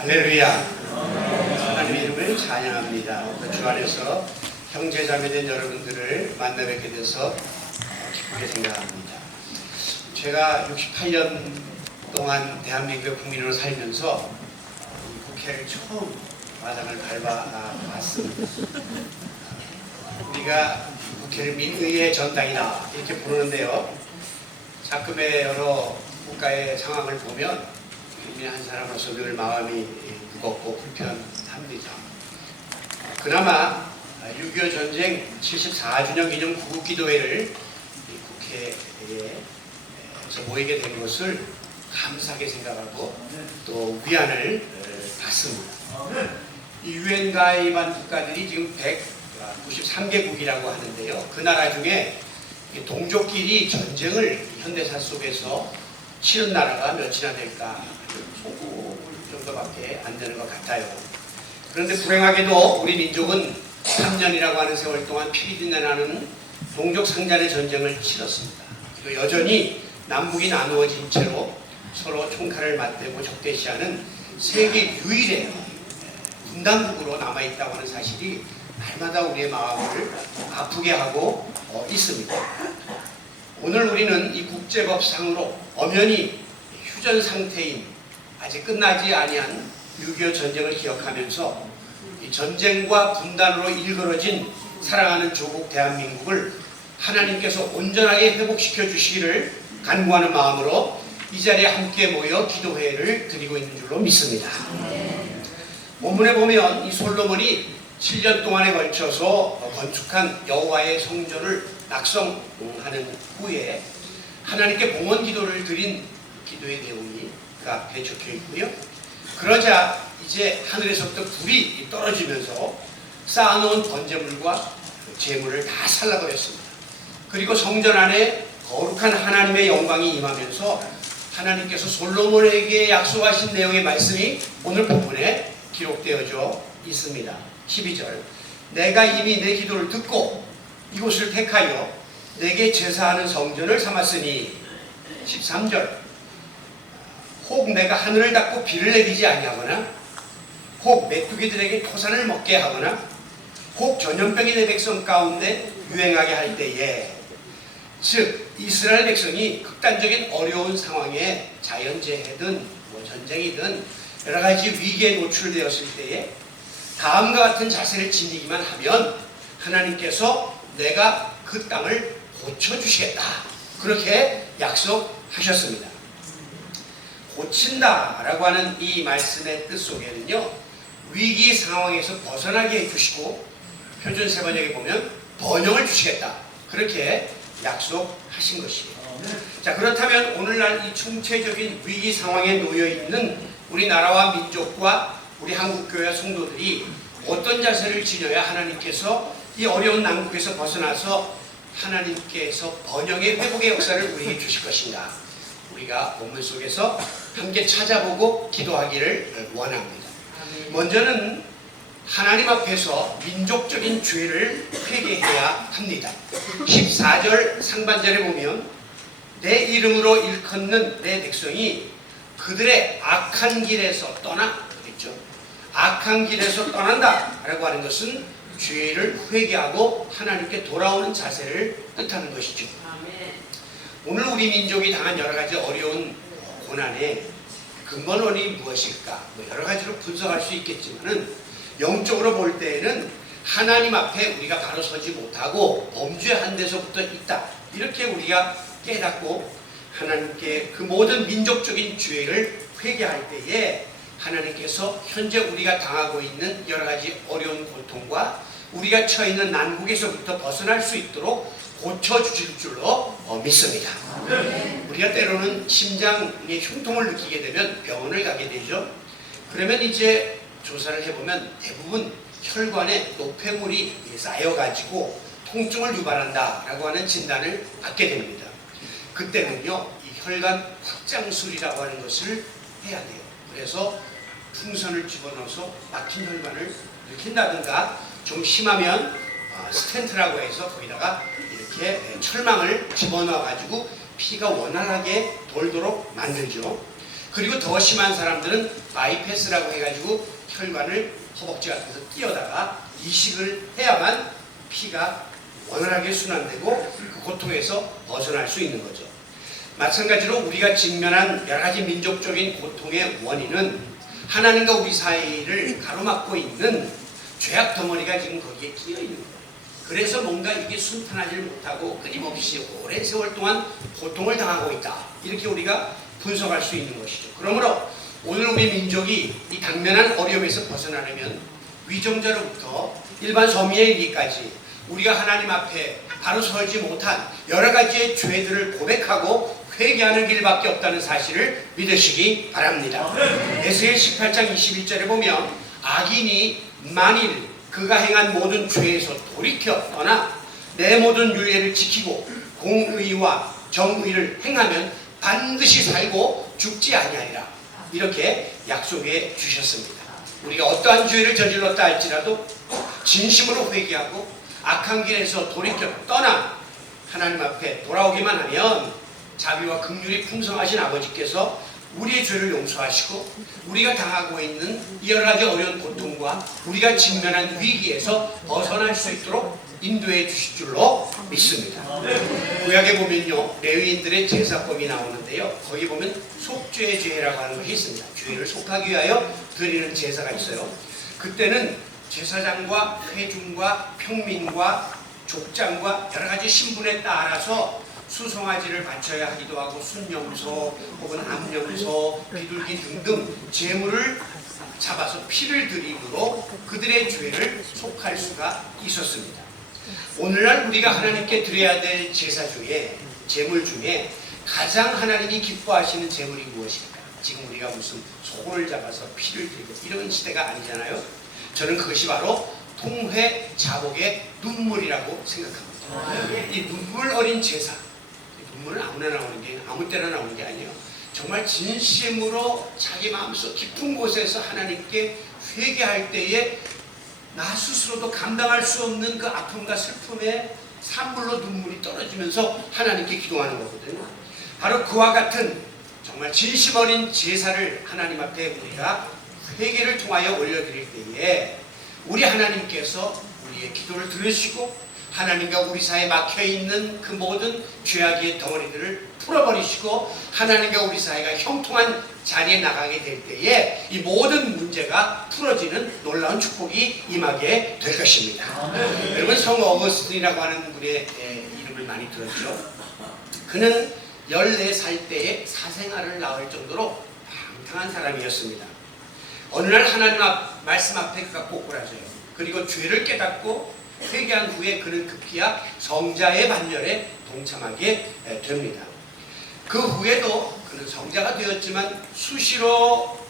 할렐루야. 하나님의 이름을 찬양합니다. 주 안에서 형제자매된 여러분들을 만나 뵙게 돼서 기쁘게 생각합니다. 제가 68년 동안 대한민국의 국민으로 살면서 국회를 처음 마당을 밟아봤습니다. 우리가 국회를 민의의 전당이다 이렇게 부르는데요, 가끔의 여러 국가의 상황을 보면 국민 한 사람으로서 늘 마음이 무겁고 불편합니다. 그나마 6.25 전쟁 74주년 기념 구국기도회를 국회에서 모이게 된 것을 감사하게 생각하고 또 위안을 받습니다. 이 유엔 가입한 국가들이 지금 193개국이라고 하는데요, 그 나라 중에 동족끼리 전쟁을 현대사 속에서 치른 나라가 몇이나 될까, 5 정도밖에 안 되는 것 같아요. 그런데 불행하게도 우리 민족은 3년이라고 하는 세월 동안 피리pit이 나는 동족 상잔의 전쟁을 치렀습니다. 그리고 여전히 남북이 나누어진 채로 서로 총칼을 맞대고 적대시하는 세계 유일의 분단국으로 남아있다고 하는 사실이 날마다 우리의 마음을 아프게 하고 있습니다. 오늘 우리는 이 국제법상으로 엄연히 휴전 상태인 아직 끝나지 아니한 6.25 전쟁을 기억하면서 이 전쟁과 분단으로 일그러진 사랑하는 조국 대한민국을 하나님께서 온전하게 회복시켜 주시기를 간구하는 마음으로 이 자리에 함께 모여 기도회를 드리고 있는 줄로 믿습니다. 본문에 보면 이 솔로몬이 7년 동안에 걸쳐서 건축한 여호와의 성전을 낙성하는 후에 하나님께 봉헌 기도를 드린 기도의 내용이 그 앞에 적혀 있고요. 그러자 이제 하늘에서부터 불이 떨어지면서 쌓아놓은 번제물과 제물을 다 살라버렸습니다. 그리고 성전 안에 거룩한 하나님의 영광이 임하면서 하나님께서 솔로몬에게 약속하신 내용의 말씀이 오늘 본문에 기록되어져 있습니다. 12절, 내가 이미 내 기도를 듣고 이곳을 택하여 내게 제사하는 성전을 삼았으니. 13절, 혹 내가 하늘을 닫고 비를 내리지 아니하거나 혹 메뚜기들에게 토산을 먹게 하거나 혹 전염병이 내 백성 가운데 유행하게 할 때에, 즉 이스라엘 백성이 극단적인 어려운 상황에 자연재해든 전쟁이든 여러 가지 위기에 노출되었을 때에 다음과 같은 자세를 지니기만 하면 하나님께서 내가 그 땅을 고쳐주시겠다, 그렇게 약속하셨습니다. 고친다라고 하는 이 말씀의 뜻 속에는요, 위기 상황에서 벗어나게 해주시고 표준 세번역에 보면 번영을 주시겠다, 그렇게 약속하신 것이에요. 자, 그렇다면 오늘날 이 총체적인 위기 상황에 놓여 있는 우리나라와 민족과 우리 한국교회 성도들이 어떤 자세를 지녀야 하나님께서 이 어려운 난국에서 벗어나서 하나님께서 번영의 회복의 역사를 우리에게 주실 것인가, 우리가 본문 속에서 함께 찾아보고 기도하기를 원합니다. 먼저는 하나님 앞에서 민족적인 죄를 회개해야 합니다. 14절 상반절에 보면 내 이름으로 일컫는 내 백성이 그들의 악한 길에서 떠나, 그랬죠. 악한 길에서 떠난다 라고 하는 것은 죄를 회개하고 하나님께 돌아오는 자세를 뜻하는 것이죠. 오늘 우리 민족이 당한 여러 가지 어려운 고난의 근본원이 무엇일까, 여러 가지로 분석할 수 있겠지만은 영적으로 볼 때에는 하나님 앞에 우리가 바로 서지 못하고 범죄한 데서부터 있다, 이렇게 우리가 깨닫고 하나님께 그 모든 민족적인 죄를 회개할 때에 하나님께서 현재 우리가 당하고 있는 여러 가지 어려운 고통과 우리가 처해 있는 난국에서부터 벗어날 수 있도록 고쳐주실 줄로 믿습니다. 우리가 때로는 심장의 흉통을 느끼게 되면 병원을 가게 되죠. 그러면 이제 조사를 해보면 대부분 혈관에 노폐물이 쌓여가지고 통증을 유발한다라고 하는 진단을 받게 됩니다. 그때는요, 이 혈관 확장술이라고 하는 것을 해야 돼요. 그래서 풍선을 집어넣어서 막힌 혈관을 일으킨다든가, 좀 심하면 스텐트라고 해서 거기다가 이렇게 철망을 집어넣어 가지고 피가 원활하게 돌도록 만들죠. 그리고 더 심한 사람들은 바이패스라고 해가지고 혈관을 허벅지 같아서 띄어다가 이식을 해야만 피가 원활하게 순환되고 그 고통에서 벗어날 수 있는 거죠. 마찬가지로 우리가 직면한 여러 가지 민족적인 고통의 원인은 하나님과 우리 사이를 가로막고 있는 죄악 덩어리가 지금 거기에 끼어 있는 거예요. 그래서 뭔가 이게 순탄하지 못하고 끊임없이 오랜 세월 동안 고통을 당하고 있다. 이렇게 우리가 분석할 수 있는 것이죠. 그러므로 오늘 우리 민족이 이 당면한 어려움에서 벗어나려면 위정자로부터 일반 서민에 이르기까지 우리가 하나님 앞에 바로 서지 못한 여러 가지의 죄들을 고백하고 회개하는 길밖에 없다는 사실을 믿으시기 바랍니다. 에스겔 18장 21절에 보면 악인이 만일 그가 행한 모든 죄에서 돌이켜 떠나 내 모든 율례를 지키고 공의와 정의를 행하면 반드시 살고 죽지 아니하리라. 이렇게 약속해 주셨습니다. 우리가 어떠한 죄를 저질렀다 할지라도 진심으로 회개하고 악한 길에서 돌이켜 떠나 하나님 앞에 돌아오기만 하면 자비와 긍휼이 풍성하신 아버지께서 우리의 죄를 용서하시고 우리가 당하고 있는 여러 가지 어려운 고통과 우리가 직면한 위기에서 벗어날 수 있도록 인도해 주실 줄로 믿습니다. 구약에 보면요, 레위인들의 제사법이 나오는데요, 거기 보면 속죄의 죄라고 하는 것이 있습니다. 죄를 속하기 위하여 드리는 제사가 있어요. 그때는 제사장과 회중과 평민과 족장과 여러 가지 신분에 따라서 수송아지를 바쳐야 하기도 하고 순염소 혹은 암염소, 비둘기 등등 제물을 잡아서 피를 드림으로 그들의 죄를 속할 수가 있었습니다. 오늘날 우리가 하나님께 드려야 될 제사 중에, 제물 중에 가장 하나님이 기뻐하시는 제물이 무엇입니까? 지금 우리가 무슨 소를 잡아서 피를 드리고 이런 시대가 아니잖아요. 저는 그것이 바로 통회 자복의 눈물이라고 생각합니다. 이 눈물 어린 제사, 눈물은 아무나 나오는 게, 아무 때나 나오는 게 아니에요. 정말 진심으로 자기 마음속 깊은 곳에서 하나님께 회개할 때에 나 스스로도 감당할 수 없는 그 아픔과 슬픔에 산물로 눈물이 떨어지면서 하나님께 기도하는 거거든요. 바로 그와 같은 정말 진심 어린 제사를 하나님 앞에 우리가 회개를 통하여 올려드릴 때에 우리 하나님께서 우리의 기도를 들으시고 하나님과 우리 사이에 막혀있는 그 모든 죄악의 덩어리들을 풀어버리시고 하나님과 우리 사이가 형통한 자리에 나가게 될 때에 이 모든 문제가 풀어지는 놀라운 축복이 임하게 될 것입니다. 여러분, 성 어거스틴이라고 하는 분의 이름을 많이 들었죠. 그는 14살 때에 사생아를 낳을 정도로 방탕한 사람이었습니다. 어느 날 하나님 말씀 앞에 그가 꼬꾸라져요. 그리고 죄를 깨닫고 회개한 후에 그는 급기야 성자의 반열에 동참하게 됩니다. 그 후에도 그는 성자가 되었지만 수시로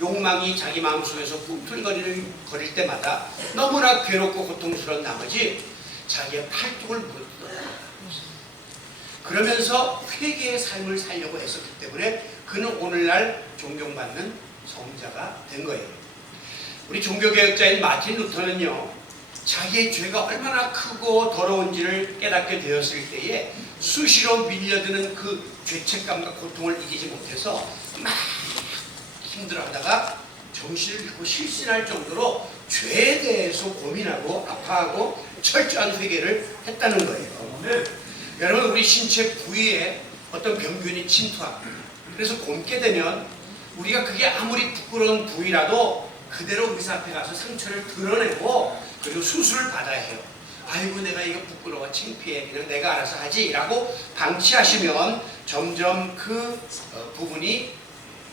욕망이 자기 마음속에서 꿈틀거릴 때마다 너무나 괴롭고 고통스러운 나머지 자기의 팔뚝을 물었더라. 그러면서 회개의 삶을 살려고 했었기 때문에 그는 오늘날 존경받는 성자가 된 거예요. 우리 종교개혁자인 마틴 루터는요, 자기의 죄가 얼마나 크고 더러운지를 깨닫게 되었을 때에 수시로 밀려드는 그 죄책감과 고통을 이기지 못해서 막 힘들어하다가 정신을 잃고 실신할 정도로 죄에 대해서 고민하고 아파하고 철저한 회개를 했다는 거예요. 여러분, 우리 신체 부위에 어떤 병균이 침투하고 그래서 곪게 되면 우리가 그게 아무리 부끄러운 부위라도 그대로 의사 앞에 가서 상처를 드러내고 그리고 수술을 받아야 해요. 아이고, 내가 이거 부끄러워, 창피해, 그냥 내가 알아서 하지 라고 방치하시면 점점 그 부분이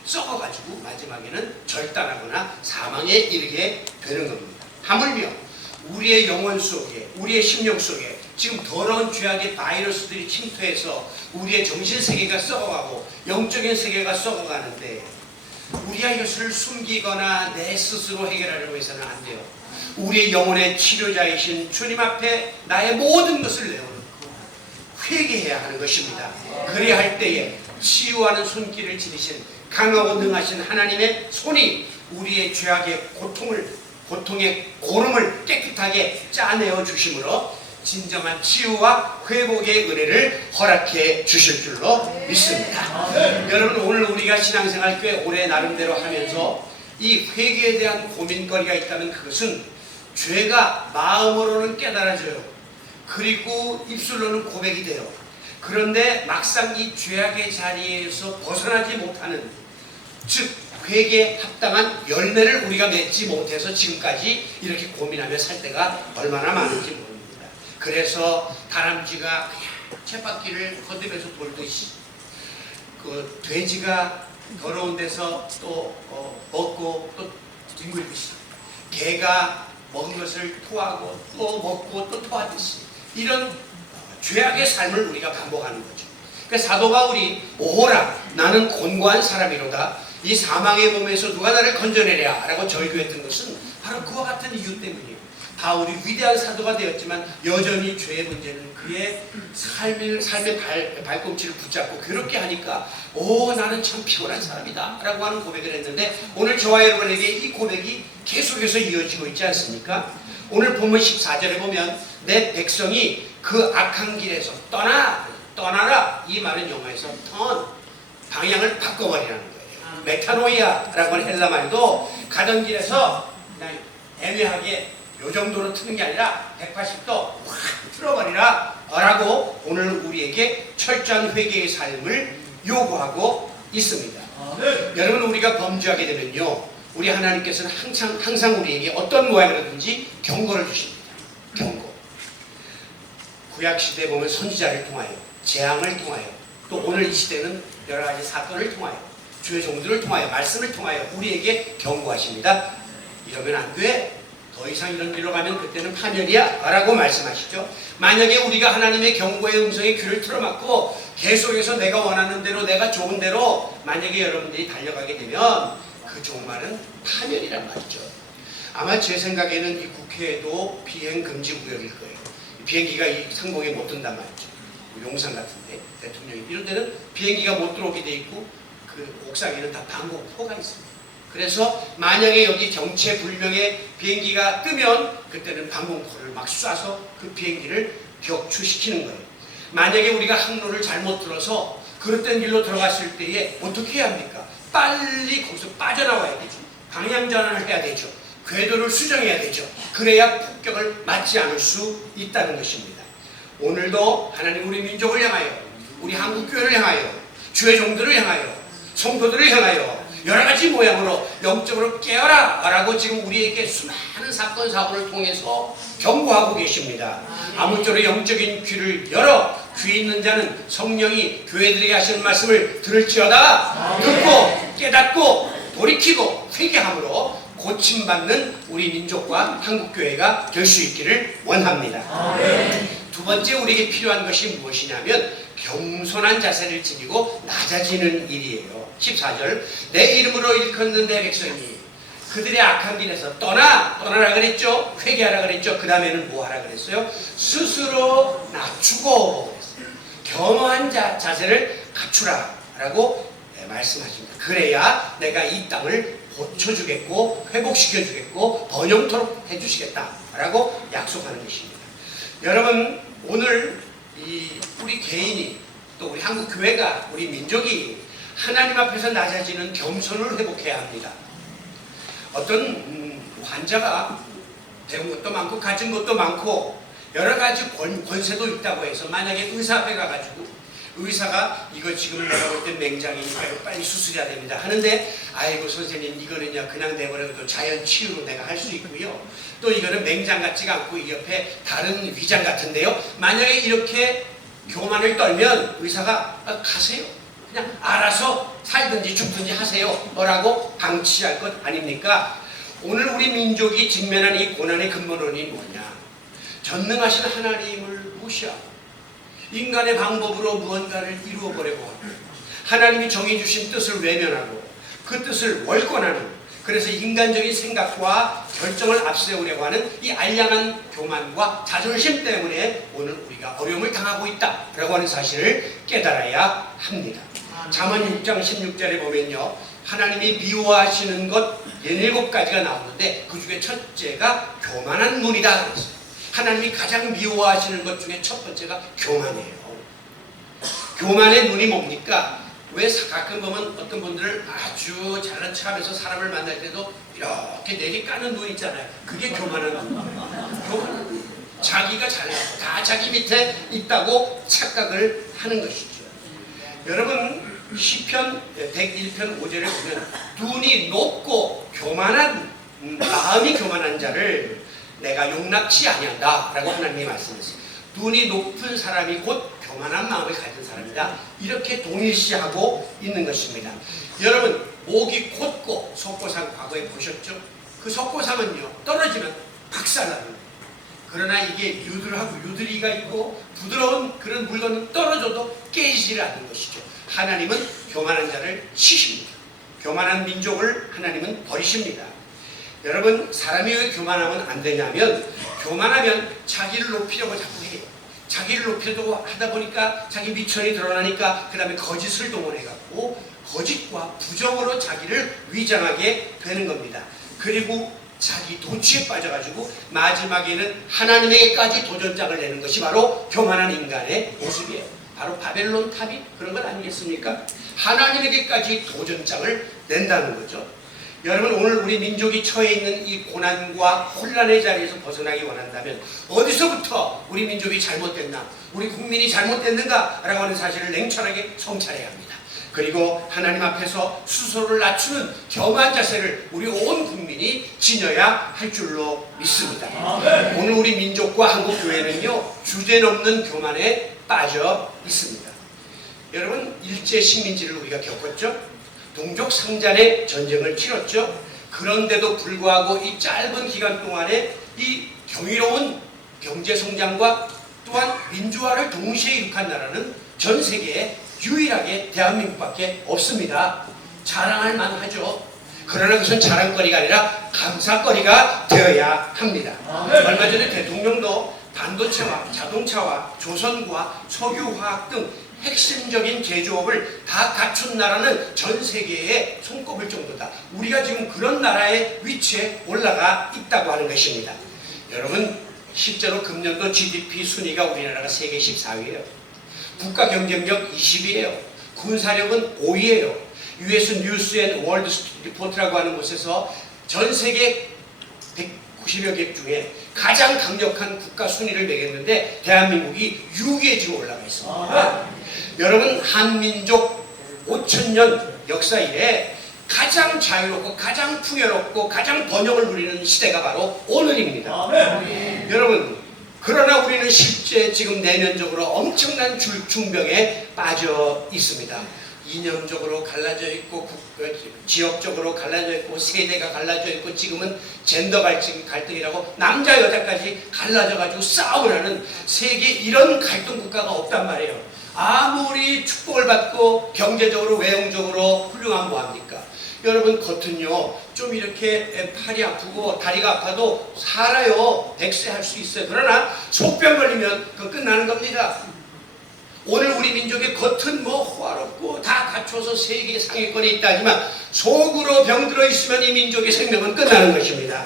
썩어가지고 마지막에는 절단하거나 사망에 이르게 되는 겁니다. 하물며 우리의 영혼 속에, 우리의 심령 속에 지금 더러운 죄악의 바이러스들이 침투해서 우리의 정신세계가 썩어가고 영적인 세계가 썩어가는데 우리가 이것을 숨기거나 내 스스로 해결하려고 해서는 안 돼요. 우리의 영혼의 치료자이신 주님 앞에 나의 모든 것을 내어놓고 회개해야 하는 것입니다. 그래야 할 때에 치유하는 손길을 지니신 강하고 능하신 하나님의 손이 우리의 죄악의 고통의 고름을 깨끗하게 짜내어 주심으로 진정한 치유와 회복의 은혜를 허락해 주실 줄로 믿습니다. 여러분, 오늘 우리가 신앙생활 꽤 오래 나름대로 하면서 이 회개에 대한 고민거리가 있다면 그것은 죄가 마음으로는 깨달아져요. 그리고 입술로는 고백이 돼요. 그런데 막상 이 죄악의 자리에서 벗어나지 못하는, 즉 회개에 합당한 열매를 우리가 맺지 못해서 지금까지 이렇게 고민하며 살 때가 얼마나 많은지 모릅니다. 그래서 다람쥐가 그냥 쳇바퀴를 거듭해서 돌듯이, 그 돼지가 더러운 데서 또 먹고 또 뒹굴듯이, 개가 먹은 것을 토하고 또 먹고 또 토하듯이, 이런 죄악의 삶을 우리가 반복하는 거죠. 그러니까 사도 바울이 오호라 나는 곤고한 사람이로다, 이 사망의 몸에서 누가 나를 건져내랴 라고 절규했던 것은 바로 그와 같은 이유 때문이에요. 바울이 위대한 사도가 되었지만 여전히 죄의 문제는 그의 삶의 발꿈치를 붙잡고 괴롭게 하니까 나는 참 피곤한 사람이다 라고 하는 고백을 했는데, 오늘 저와 여러분에게 이 고백이 계속해서 이어지고 있지 않습니까? 오늘 본문 14절에 보면 내 백성이 그 악한 길에서 떠나라, 이 말은 영어에서 방향을 바꿔버리라는 거예요. 메타노이아라고 하는 헬라 말도 가던 길에서 그냥 애매하게 요 정도로 트는 게 아니라 180도 확 틀어버리라 라고 오늘 우리에게 철저한 회개의 삶을 요구하고 있습니다. 여러분, 우리가 범죄하게 되면요, 우리 하나님께서는 항상 우리에게 어떤 모양이라든지 경고를 주십니다. 경고. 구약시대에 보면 선지자를 통하여, 재앙을 통하여, 또 오늘 이 시대는 여러 가지 사건을 통하여, 주의 종들을 통하여, 말씀을 통하여 우리에게 경고하십니다. 이러면 안 돼. 더 이상 이런 길로 가면 그때는 파멸이야 라고 말씀하시죠. 만약에 우리가 하나님의 경고의 음성에 귀를 틀어막고 계속해서 내가 원하는 대로, 내가 좋은 대로 만약에 여러분들이 달려가게 되면 그 종말은 파멸이란 말이죠. 아마 제 생각에는 이 국회에도 비행금지 구역일 거예요. 비행기가 이 상공에 못 든단 말이죠. 용산 같은데 대통령이 이런 데는 비행기가 못 들어오게 돼 있고 그 옥상에는 다 방공포가 있습니다. 그래서 만약에 여기 정체불명의 비행기가 뜨면 그때는 방공포를 막 쏴서 그 비행기를 격추시키는 거예요. 만약에 우리가 항로를 잘못 들어서 그릇된 길로 들어갔을 때에 어떻게 해야 합니까? 빨리 거기서 빠져나와야 되죠. 방향전환을 해야 되죠. 궤도를 수정해야 되죠. 그래야 폭격을 맞지 않을 수 있다는 것입니다. 오늘도 하나님 우리 민족을 향하여, 우리 한국교회를 향하여, 주의 종들을 향하여, 성도들을 향하여 여러 가지 모양으로 영적으로 깨어라 라고 지금 우리에게 수많은 사건 사고를 통해서 경고하고 계십니다. 아무쪼록 영적인 귀를 열어 귀 있는 자는 성령이 교회들에게 하시는 말씀을 들을지어다. 듣고 깨닫고 돌이키고 회개함으로 고침받는 우리 민족과 한국교회가 될 수 있기를 원합니다. 두 번째 우리에게 필요한 것이 무엇이냐면 겸손한 자세를 지니고 낮아지는 일이에요. 14절 내 이름으로 일컫는 내 백성이 그들의 악한 길에서 떠나라 그랬죠. 회개하라 그랬죠. 그 다음에는 뭐 하라 그랬어요? 스스로 낮추고 겸허한 자세를 갖추라 라고 말씀하십니다. 그래야 내가 이 땅을 고쳐주겠고 회복시켜주겠고 번영토록 해주시겠다 라고 약속하는 것입니다. 여러분, 오늘 우리 개인이 또 우리 한국교회가 우리 민족이 하나님 앞에서 낮아지는 겸손을 회복해야 합니다. 어떤 환자가 배운 것도 많고 가진 것도 많고 여러 가지 권세도 있다고 해서 만약에 의사 앞에 가가지고 의사가 이거 지금 내가 볼 때 맹장이니까 이거 빨리 수술해야 됩니다 하는데, 아이고 선생님 이거는요 그냥 내버려도 자연 치유로 내가 할 수 있고요, 또 이거는 맹장 같지가 않고 이 옆에 다른 위장 같은데요, 만약에 이렇게 교만을 떨면 의사가 가세요, 그냥 알아서 살든지 죽든지 하세요 라고 방치할 것 아닙니까? 오늘 우리 민족이 직면한 이 고난의 근본원이 뭐냐? 전능하신 하나님을 무시하고 인간의 방법으로 무언가를 이루어보려고 하고 하나님이 정해주신 뜻을 외면하고 그 뜻을 월권하는, 그래서 인간적인 생각과 결정을 앞세우려고 하는 이 알량한 교만과 자존심 때문에 오늘 우리가 어려움을 당하고 있다라고 하는 사실을 깨달아야 합니다. 잠언 6장 16절에 보면요, 하나님이 미워하시는 것 17가지가 나오는데 그 중에 첫째가 교만한 문이다 그랬어요. 하나님이 가장 미워하시는 것 중에 첫 번째가 교만이에요. 교만의 눈이 뭡니까? 왜 가끔 보면 어떤 분들을 아주 잘난 척하면서 사람을 만날 때도 이렇게 내리까는 눈 있잖아요. 그게 교만한 눈. 교만한 눈. 자기가 잘나고 다 자기 밑에 있다고 착각을 하는 것이죠. 여러분 시편 101편 5절에 보면 눈이 높고 교만한 마음이 교만한 자를 내가 용납치 아니한다 라고 하나님이 말씀하셨어요. 눈이 높은 사람이 곧 교만한 마음을 가진 사람이다. 이렇게 동일시하고 있는 것입니다. 여러분 목이 곧고 석고상 과거에 보셨죠? 그 석고상은요 떨어지면 박살나는 거예요. 그러나 이게 유들하고 유들이가 있고 부드러운 그런 물건은 떨어져도 깨지질 않는 것이죠. 하나님은 교만한 자를 치십니다. 교만한 민족을 하나님은 버리십니다. 여러분 사람이 왜 교만하면 안 되냐면 교만하면 자기를 높이려고 자꾸 해요. 자기를 높이려고 하다 보니까 자기 미천이 드러나니까 그 다음에 거짓을 동원해갖고 거짓과 부정으로 자기를 위장하게 되는 겁니다. 그리고 자기 도취에 빠져가지고 마지막에는 하나님에게까지 도전장을 내는 것이 바로 교만한 인간의 모습이에요. 바로 바벨론 탑이 그런 것 아니겠습니까? 하나님에게까지 도전장을 낸다는 거죠. 여러분 오늘 우리 민족이 처해 있는 이 고난과 혼란의 자리에서 벗어나기 원한다면 어디서부터 우리 민족이 잘못됐나, 우리 국민이 잘못됐는가 라고 하는 사실을 냉철하게 성찰해야 합니다. 그리고 하나님 앞에서 스스로를 낮추는 겸한 자세를 우리 온 국민이 지녀야 할 줄로 믿습니다. 오늘 우리 민족과 한국교회는요 주제넘는 교만에 빠져 있습니다. 여러분 일제 식민지를 우리가 겪었죠. 동족 상잔의 전쟁을 치렀죠. 그런데도 불구하고 이 짧은 기간 동안에 이 경이로운 경제 성장과 또한 민주화를 동시에 이룩한 나라는 전 세계에 유일하게 대한민국밖에 없습니다. 자랑할 만하죠. 그러나 그것은 자랑거리가 아니라 감사거리가 되어야 합니다. 얼마 전에 대통령도 반도체와 자동차와 조선과 석유화학 등 핵심적인 제조업을 다 갖춘 나라는 전 세계에 손꼽을 정도다. 우리가 지금 그런 나라의 위치에 올라가 있다고 하는 것입니다. 여러분 실제로 금년도 GDP 순위가 우리나라가 세계 14위예요. 국가 경쟁력 20위예요. 군사력은 5위예요. US 뉴스 앤 월드 리포트라고 하는 곳에서 전 세계 190여 개 중에 가장 강력한 국가 순위를 매겼는데 대한민국이 6위에 지금 올라가 있습니다. 여러분 한민족 5,000년 역사 이래 가장 자유롭고 가장 풍요롭고 가장 번영을 누리는 시대가 바로 오늘입니다. 여러분 그러나 우리는 실제 지금 내면적으로 엄청난 중병에 빠져 있습니다. 이념적으로 갈라져 있고 지역적으로 갈라져 있고 세대가 갈라져 있고 지금은 젠더 갈등이라고 남자 여자까지 갈라져 가지고 싸움을 하는 세계 이런 갈등 국가가 없단 말이에요. 아무리 축복을 받고 경제적으로 외형적으로 훌륭한 뭐합니까? 여러분 겉은요 좀 이렇게 팔이 아프고 다리가 아파도 살아요. 100세 할 수 있어요. 그러나 속병 걸리면 그거 끝나는 겁니다. 오늘 우리 민족의 겉은 뭐 호화롭고 다 갖춰서 세계 상위권에 있다 하지만 속으로 병들어 있으면 이 민족의 생명은 끝나는 것입니다.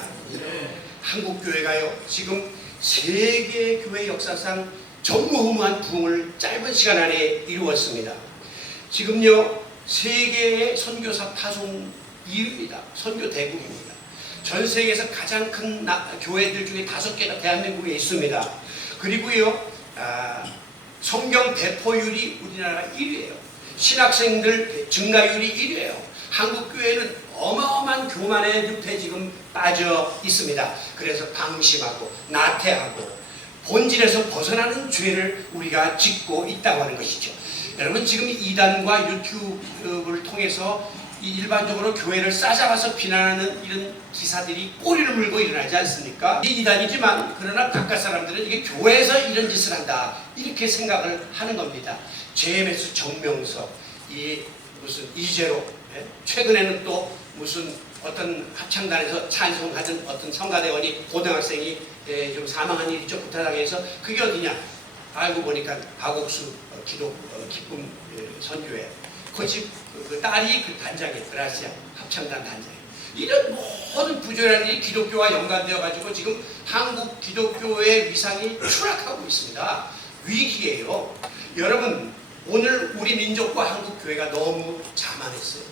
한국교회가요 지금 세계 교회 역사상 전무후무한 부흥을 짧은 시간 안에 이루었습니다. 지금요 세계의 선교사 파송 2위입니다. 선교 대국입니다. 전 세계에서 가장 큰 교회들 중에 5개가 대한민국에 있습니다. 그리고요 성경 배포율이 우리나라 1위예요. 신학생들 증가율이 1위예요. 한국교회는 어마어마한 교만의 늪에 지금 빠져 있습니다. 그래서 방심하고 나태하고 본질에서 벗어나는 죄를 우리가 짓고 있다고 하는 것이죠. 여러분 지금 이단과 유튜브를 통해서 일반적으로 교회를 싸잡아서 비난하는 이런 기사들이 꼬리를 물고 일어나지 않습니까? 이단이지만 그러나 바깥 사람들은 이게 교회에서 이런 짓을 한다 이렇게 생각을 하는 겁니다. JMS 정명석, 이 무슨 이재로, 최근에는 또 무슨 어떤 합창단에서 찬송하던 어떤 성가대원이 고등학생이 좀 사망한 일이 있죠. 부탁당해서 그게 어디냐? 알고 보니까 박옥수 기쁨 선교회 그 딸이 그 단장이에요. 브라시아 합창단 단장이에요. 이런 모든 부조리한 일이 기독교와 연관되어 가지고 지금 한국 기독교의 위상이 추락하고 있습니다. 위기예요. 여러분, 오늘 우리 민족과 한국 교회가 너무 자만했어요.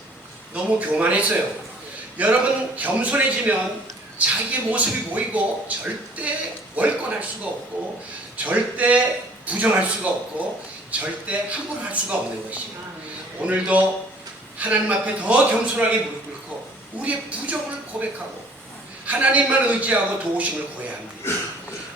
너무 교만했어요. 여러분, 겸손해지면 자기의 모습이 보이고 절대 월권할 수가 없고 절대 부정할 수가 없고 절대 함부로 할 수가 없는 것이에요. 오늘도 하나님 앞에 더 겸손하게 무릎 꿇고 우리의 부정을 고백하고 하나님만 의지하고 도우심을 구해야 합니다.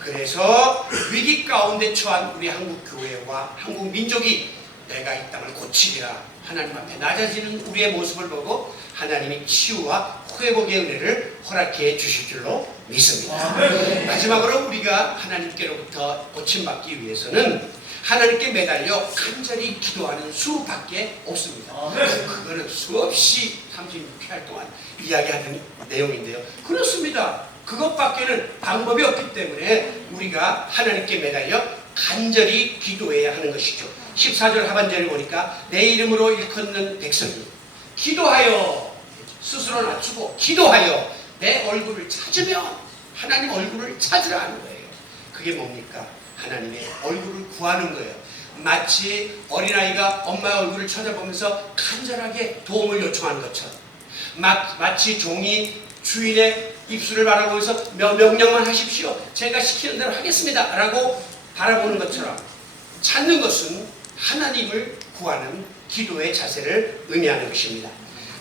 그래서 위기 가운데 처한 우리 한국 교회와 한국 민족이 내가 이 땅을 고치리라 하나님 앞에 낮아지는 우리의 모습을 보고 하나님이 치유와 회복의 은혜를 허락해 주실 줄로 믿습니다. 마지막으로 우리가 하나님께로부터 고침받기 위해서는 하나님께 매달려 간절히 기도하는 수밖에 없습니다. 그거는 수없이 36회 동안 이야기하는 내용인데요. 그렇습니다. 그것밖에는 방법이 없기 때문에 우리가 하나님께 매달려 간절히 기도해야 하는 것이죠. 14절 하반절을 보니까 내 이름으로 일컫는 백성이 기도하여 스스로 낮추고 기도하여 내 얼굴을 찾으며 하나님 얼굴을 찾으라 하는 거예요. 그게 뭡니까? 하나님의 얼굴을 구하는 거예요. 마치 어린아이가 엄마의 얼굴을 쳐다보면서 간절하게 도움을 요청하는 것처럼 마치 종이 주인의 입술을 바라보면서 명령만 하십시오. 제가 시키는 대로 하겠습니다. 라고 바라보는 것처럼 찾는 것은 하나님을 구하는 기도의 자세를 의미하는 것입니다.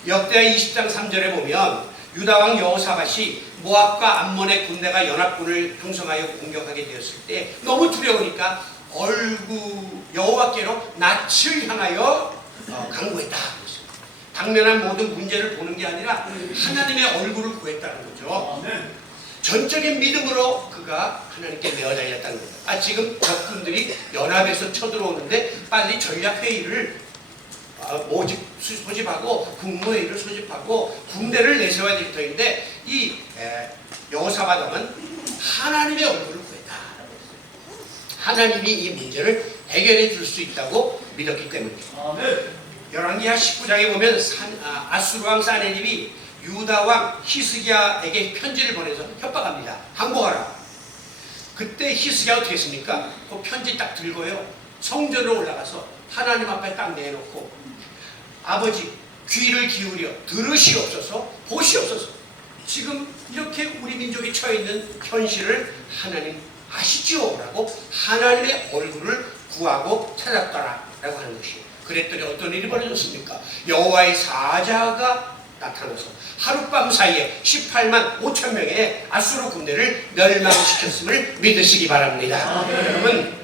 역대하 20장 3절에 보면 유다왕 여호사밧이 모압과 암몬의 군대가 연합군을 형성하여 공격하게 되었을 때 너무 두려우니까 여호와께로 낯을 향하여 간구했다. 당면한 모든 문제를 보는 게 아니라 하나님의 얼굴을 구했다는 거죠. 전적인 믿음으로 그가 하나님께 매어달렸다는 거예요. 지금 적군들이 연합해서 쳐들어오는데 빨리 전략회의를 소집하고 국무회의를 소집하고 군대를 내세워야 될 터인데 이 여호사밧 왕은 하나님의 얼굴을 구했다. 하나님이 이 문제를 해결해 줄 수 있다고 믿었기 때문입니다. 열왕기하 19장에 보면 아수르 왕 사네립이 유다 왕 히스기야에게 편지를 보내서 협박합니다. 항복하라. 그때 히스기야 어떻게 했습니까? 그 편지 딱 들고요. 성전으로 올라가서 하나님 앞에 딱 내놓고 아버지 귀를 기울여 들으시옵소서 보시옵소서. 지금 이렇게 우리 민족이 처해 있는 현실을 하나님 아시지요? 라고 하나님의 얼굴을 구하고 찾았더라 라고 하는 것이에요. 그랬더니 어떤 일이 벌어졌습니까? 여호와의 사자가 나타나서 하룻밤 사이에 18만 5천 명의 아수르 군대를 멸망시켰음을 믿으시기 바랍니다. 여러분,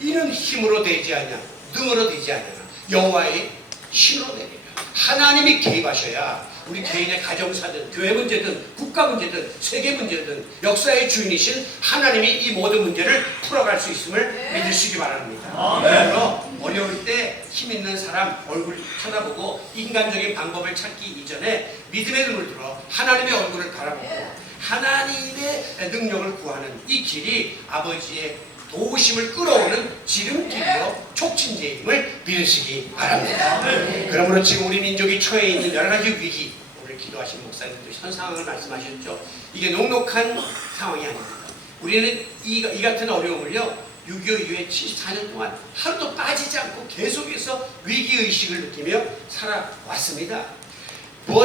이는 힘으로 되지 않냐, 능으로 되지 않냐, 여호와의 힘으로 되리라. 하나님이 개입하셔야 우리 개인의 가정사든 교회 문제든 국가 문제든 세계 문제든 역사의 주인이신 하나님이 이 모든 문제를 풀어갈 수 있음을 믿으시기 바랍니다. 그래서 어려울 때 힘 있는 사람 얼굴 쳐다보고 인간적인 방법을 찾기 이전에 믿음의 눈을 들어 하나님의 얼굴을 바라보고 하나님의 능력을 구하는 이 길이 아버지의 도우심을 끌어오는 지름길이요 촉진제임을 믿으시기 바랍니다. 그러므로 지금 우리 민족이 처해 있는 여러 가지 위기, 오늘 기도하신 목사님도 현 상황을 말씀하셨죠. 이게 녹록한 상황이 아닙니다. 우리는 이 같은 어려움을요 6.25 이후에 74년 동안 하루도 빠지지 않고 계속해서 위기의식을 느끼며 살아왔습니다.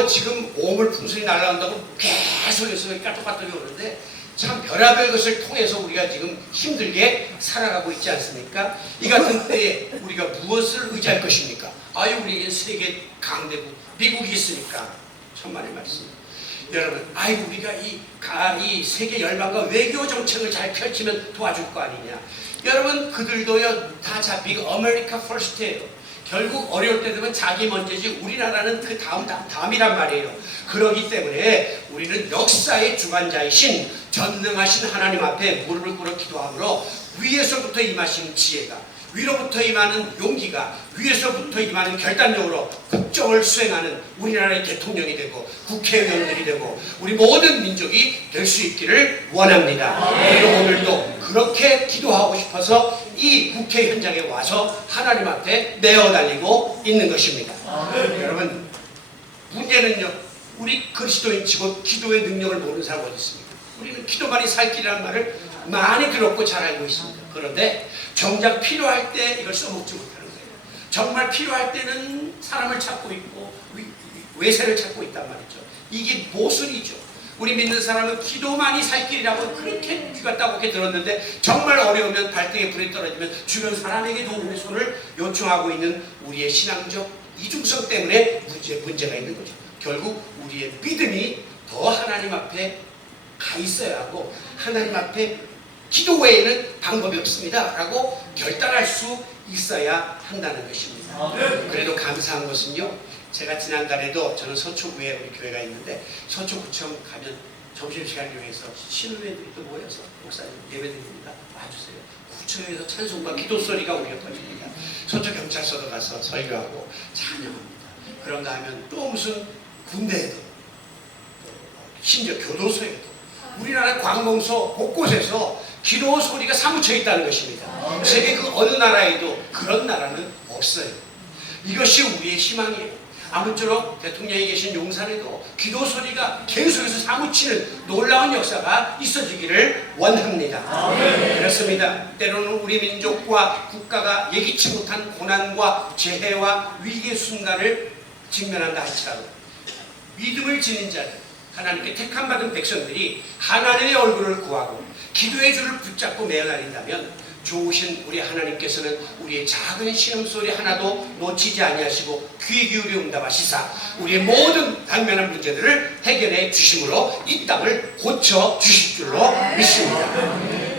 지금 오물풍선이 날아간다고 계속해서 까똑까똑이 오는데 참 별의별 것을 통해서 우리가 지금 힘들게 살아가고 있지 않습니까? 이 같은 때에 우리가 무엇을 의지할 것입니까? 우리에게 세계 강대국 미국이 있으니까 천만의 말씀. 여러분, 우리가 이 세계 열방과 외교 정책을 잘 펼치면 도와줄 거 아니냐? 여러분, 그들도요 다 잡히고 아메리카 퍼스트예요. 결국 어려울 때 되면 자기 먼저지 우리나라는 그 다음이란 말이에요. 그러기 때문에 우리는 역사의 주관자이신 전능하신 하나님 앞에 무릎을 꿇어 기도함으로 위에서부터 임하시는 지혜가, 위로부터 임하는 용기가, 위에서부터 임하는 결단력으로 국정을 수행하는 우리나라의 대통령이 되고 국회의원들이 되고 우리 모든 민족이 될 수 있기를 원합니다. 그리고 오늘도 그렇게 기도하고 싶어서 이 국회 현장에 와서 하나님 앞에 내어달리고 있는 것입니다. 여러분, 문제는요 우리 그리스도인 치고 기도의 능력을 모르는 사람 어디 있습니까? 우리는 기도만이 살 길이라는 말을 많이 들었고 잘 알고 있습니다. 그런데 정작 필요할 때 이걸 써먹지 못하는 거예요. 정말 필요할 때는 사람을 찾고 있고 외세를 찾고 있단 말이죠. 이게 모순이죠. 우리 믿는 사람은 기도만이 살 길이라고 그렇게 귀가 따갑게 들었는데 정말 어려우면 발등에 불이 떨어지면 주변 사람에게 도움의 손을 요청하고 있는 우리의 신앙적 이중성 때문에 문제가 있는 거죠. 결국 우리의 믿음이 더 하나님 앞에 가 있어야 하고 하나님 앞에 기도 외에는 방법이 없습니다 라고 결단할 수 있어야 한다는 것입니다. 그래도 감사한 것은요, 제가 지난달에도 저는 서초구에 우리 교회가 있는데 서초구청 가면 점심시간을 이용해서 신우회들이 또 모여서 목사님 예배드립니다. 와주세요. 구청에서 찬송과 기도소리가 우리가 퍼집니다. 서초경찰서도 가서 설교하고 찬양합니다. 그런가 하면 또 무슨 군대에도 심지어 교도소에도 우리나라 관공서 곳곳에서 기도 소리가 사무쳐 있다는 것입니다. 세계 그 어느 나라에도 그런 나라는 없어요. 이것이 우리의 희망이에요. 아무쪼록 대통령이 계신 용산에도 기도 소리가 계속해서 사무치는 놀라운 역사가 있어지기를 원합니다. 그렇습니다. 때로는 우리 민족과 국가가 예기치 못한 고난과 재해와 위기의 순간을 직면한다 할지라도 믿음을 지닌 자들, 하나님께 택함받은 백성들이 하나님의 얼굴을 구하고 기도의 줄을 붙잡고 매어다닌다면 좋으신 우리 하나님께서는 우리의 작은 신음소리 하나도 놓치지 아니하시고 귀 기울여 응답하시사 우리의 모든 당면한 문제들을 해결해 주심으로 이 땅을 고쳐 주실 줄로 믿습니다.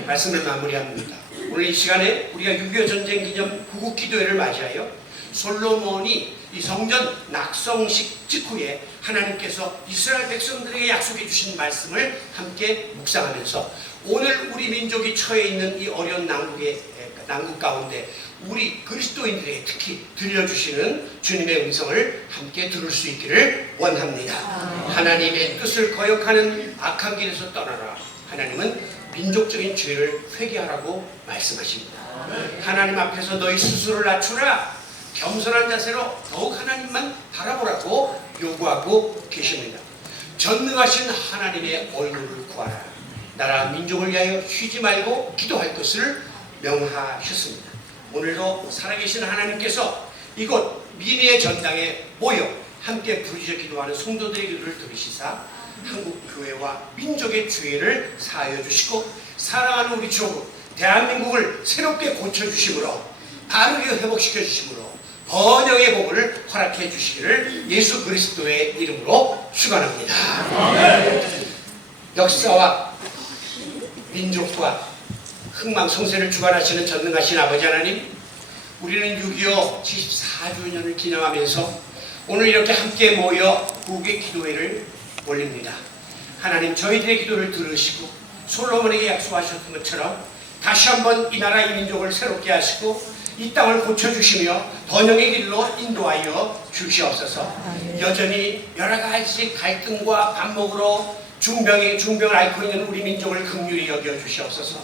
말씀을 마무리합니다. 오늘 이 시간에 우리가 6.25 전쟁 기념 구국 기도회를 맞이하여 솔로몬이 이 성전 낙성식 직후에 하나님께서 이스라엘 백성들에게 약속해 주신 말씀을 함께 묵상하면서 오늘 우리 민족이 처해 있는 이 어려운 난국 가운데 우리 그리스도인들에게 특히 들려주시는 주님의 음성을 함께 들을 수 있기를 원합니다. 하나님의 뜻을 거역하는 악한 길에서 떠나라. 하나님은 민족적인 죄를 회개하라고 말씀하십니다. 하나님 앞에서 너희 스스로를 낮추라. 겸손한 자세로 더욱 하나님만 바라보라고 요구하고 계십니다. 전능하신 하나님의 얼굴을 구하라. 나라 민족을 위하여 쉬지 말고 기도할 것을 명하셨습니다. 오늘도 살아계신 하나님께서 이곳 민의의 전당에 모여 함께 부르짖어 기도하는 성도들의 기도를 들으시사 한국교회와 민족의 죄를 사하여 주시고 사랑하는 우리 조국 대한민국을 새롭게 고쳐주심으로 바르게 회복시켜 주심으로 번영의 복을 허락해 주시기를 예수 그리스도의 이름으로 축원합니다. 역사와 민족과 흥망성쇠를 주관하시는 전능하신 아버지 하나님, 우리는 6.25 74주년을 기념하면서 오늘 이렇게 함께 모여 구국의 기도회를 올립니다. 하나님, 저희들의 기도를 들으시고 솔로몬에게 약속하셨던 것처럼 다시 한번 이 나라 이 민족을 새롭게 하시고 이 땅을 고쳐주시며 번영의 길로 인도하여 주시옵소서. 여전히 여러 가지 갈등과 반목으로 중병을 앓고 있는 우리 민족을 긍휼히 여겨 주시옵소서.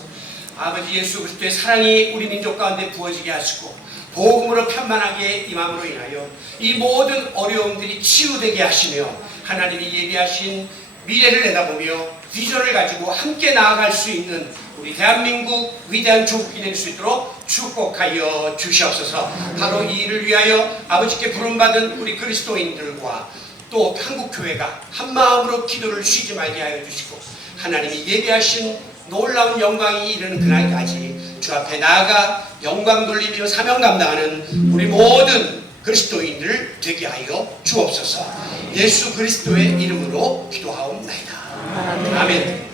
아버지 예수 그리스도의 사랑이 우리 민족 가운데 부어지게 하시고 복음으로 편만하게 임함으로 인하여 이 모든 어려움들이 치유되게 하시며 하나님이 예비하신 미래를 내다보며 비전을 가지고 함께 나아갈 수 있는 우리 대한민국 위대한 조국이 될 수 있도록 축복하여 주시옵소서. 바로 이 일을 위하여 아버지께 부름받은 우리 그리스도인들과 또 한국교회가 한마음으로 기도를 쉬지 말게 하여 주시고 하나님이 예비하신 놀라운 영광이 이르는 그날까지 주 앞에 나아가 영광 돌리며 사명 감당하는 우리 모든 그리스도인들 되게 하여 주옵소서. 예수 그리스도의 이름으로 기도하옵나이다. 아멘.